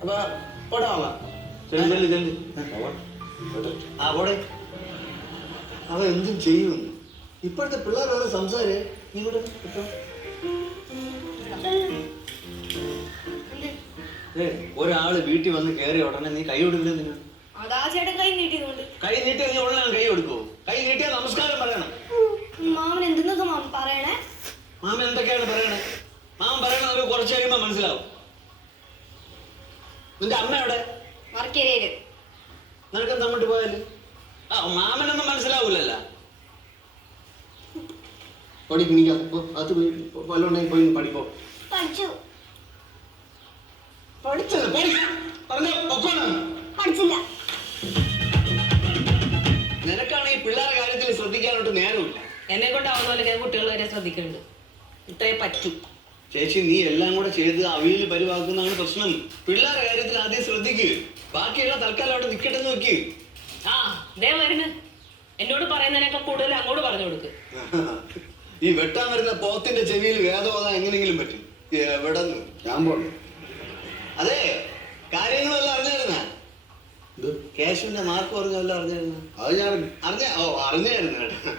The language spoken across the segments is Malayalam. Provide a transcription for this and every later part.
അപ്പൊ പോടാ മാമ. ആ പോടെ. അവൻ എന്തും ചെയ്യും. ഇപ്പോഴത്തെ പിള്ളേരോട് സംസാരേ നീ കൂടെ കിട്ടോ. ഒരാള് വീട്ടിൽ വന്ന് കയറി ഉടനെ നീ കൈ കൊടുക്കില്ല. അതാ ചേട്ടൻ കൈ നീട്ടിയതുകൊണ്ട്. കൈ നീട്ടിയാൽ നീ ഉടനെ കൈ കൊടുക്കോ? കൈ നീട്ടിയാൽ നമസ്കാരം പറയണം. മാമൻ എന്തെന്നൊക്കെ മാമൻ പറയണേ? മാമൻ എന്തൊക്കെയാണ് പറയണേ? മാമൻ പറയണത് കുറച്ച് കഴിയുമ്പോ മനസ്സിലാവും. നിന്റെ അമ്മ എവിടെ? മറക്കേരിയില്. നിനക്കെന്താ അങ്ങോട്ട് പോയാല്? ആ മാമനൊന്നും മനസ്സിലാവൂലല്ല. പഠിക്കണിക്കാം. അത് പോയി വല്ലോണ്ടെങ്കിൽ പോയി പഠിക്കോ. പഠിച്ചു. പഠിച്ചത് പറഞ്ഞ ഒക്കാണ്. പഠിച്ചില്ല. നിനക്കാണ് ഈ പിള്ളേരുടെ കാര്യത്തിൽ ശ്രദ്ധിക്കാനോട്ട് നേരമില്ല. എന്നെ കൊണ്ടാവുന്ന പോലെ ഞാൻ കുട്ടികൾ വരെ ശ്രദ്ധിക്കുന്നുണ്ട്. ഇത്രേ പറ്റൂ. ചേച്ചി നീ എല്ലാം കൂടെ ചെയ്ത് അവിയിൽ പരിവാക്കുന്നതാണ് പ്രശ്നം. പിള്ളേരുടെ കാര്യത്തിൽ ആദ്യം ശ്രദ്ധിക്കുക. ബാക്കിയുള്ള തൽക്കാലം അവിടെ നിൽക്കട്ടെ നോക്കി. ആ ദേ വരുന്നു. എന്നോട് പറയുന്നതിനൊക്കെ കൂടുതൽ അങ്ങോട്ട് പറഞ്ഞു കൊടുക്ക്. ഈ വെട്ടാൻ വരുന്ന പോത്തിന്റെ ചെവിയിൽ വേദോതാ എങ്ങനെയെങ്കിലും പറ്റും. എവിടെ ഞാൻ പോണു. അതെ കാര്യങ്ങളെല്ലാം അറിഞ്ഞായിരുന്ന കേശുവിന്റെ മാർക്ക് പറഞ്ഞല്ല അറിഞ്ഞായിരുന്നു. അത് ഞാൻ അറിഞ്ഞായിരുന്നു കേട്ടോ.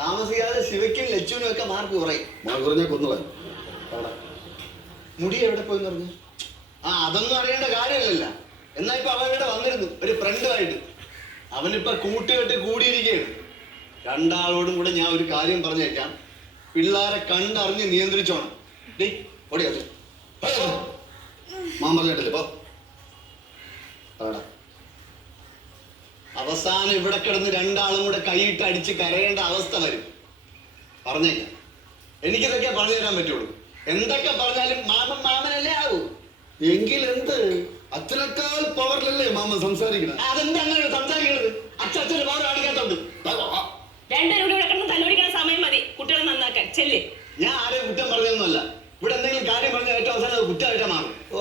താമസിക്കാതെ ശിവയ്ക്കും ലച്ചുവിനും ഒക്കെ മാർക്ക് കുറയും. മാർക്ക് കുറഞ്ഞാൽ കൊന്നുപോയി. മുടി എവിടെ പോയി പറഞ്ഞു? ആ അതൊന്നും അറിയേണ്ട കാര്യമില്ലല്ല. എന്നാ ഇപ്പൊ അവരുടെ വന്നിരുന്നു ഒരു ഫ്രണ്ടുമായിട്ട്. അവനിപ്പൊ കൂട്ടുകെട്ട് കൂടിയിരിക്കുകയാണ്. രണ്ടാളോടും കൂടെ ഞാൻ ഒരു കാര്യം പറഞ്ഞേക്കാം. പിള്ളേരെ കണ്ടറിഞ്ഞ് നിയന്ത്രിച്ചോണം. ഓടിയാ മാൻ പറഞ്ഞിട്ടില്ലേ പോ. അവസാനം ഇവിടെ കിടന്ന് രണ്ടാളും കൂടെ കൈയിട്ട് അടിച്ച് കരയേണ്ട അവസ്ഥ വരും. പറഞ്ഞേക്കാം. എനിക്കിതൊക്കെ പറഞ്ഞു തരാൻ പറ്റുള്ളൂ. എന്തൊക്കെ പറഞ്ഞാലും മാമൻ മാമനല്ലേ ആവൂ. എങ്കിൽ എന്ത് അച്ഛനേക്കാൾ പവറിലല്ലേ മാമൻ സംസാരിക്കണം. അതെന്താ അങ്ങനെ സംസാരിക്കുന്നത്? അച്ഛന് പവർ കാണിക്കാത്തോണ്ട്. രണ്ടുപേരും ഇവിടെ കിടന്ന് തല്ലുപിടിക്കാൻ സമയം മതി കുട്ടികളെ നന്നാക്കാൻ. ചെല്ല്. ഞാൻ ആരെയും കുറ്റം പറഞ്ഞൊന്നുമല്ല. ഇവിടെ എന്തെങ്കിലും കാര്യം പറഞ്ഞാൽ ഏറ്റവും അവസാനം അത് കുറ്റമായിട്ട് മാറും. ഓ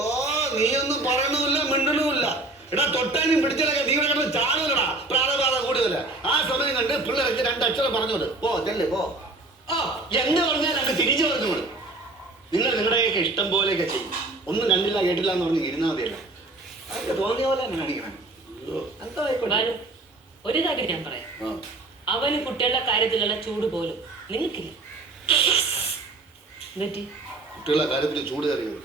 നീയൊന്നും പറയണമില്ല മിണ്ടണമില്ല. എടാ തൊട്ടാനും പിടിച്ചാലൊക്കെ നീ കിടന്ന് ചാണൂലടാ. പ്രാണബാധ കൂടുതല. ആ സമയം കണ്ട് പിള്ളേർക്ക് രണ്ടക്ഷരം പറഞ്ഞോട് പോ. ചെല്ലേ പോ. ആ എന്ത് പറഞ്ഞാൽ അങ്ങ് തിരിച്ചു പറഞ്ഞോട്. നിങ്ങൾ നിങ്ങളുടെയൊക്കെ ഇഷ്ടം പോലെയൊക്കെ ചെയ്യും. ഒന്നും കണ്ടില്ല കേട്ടില്ല എന്ന് പറഞ്ഞ് ഇരുന്നാൽ മതിയല്ല. അതൊക്കെ തോന്നിയ പോലെ തന്നെ കാണിക്കണം. ഒരു കാര്യം ഞാൻ പറയാം. അവന് കുട്ടികളുടെ കാര്യത്തിലുള്ള ചൂട് പോലും നിങ്ങൾക്കില്ല. കുട്ടികളുടെ കാര്യത്തിൽ ചൂട് കയറിയത്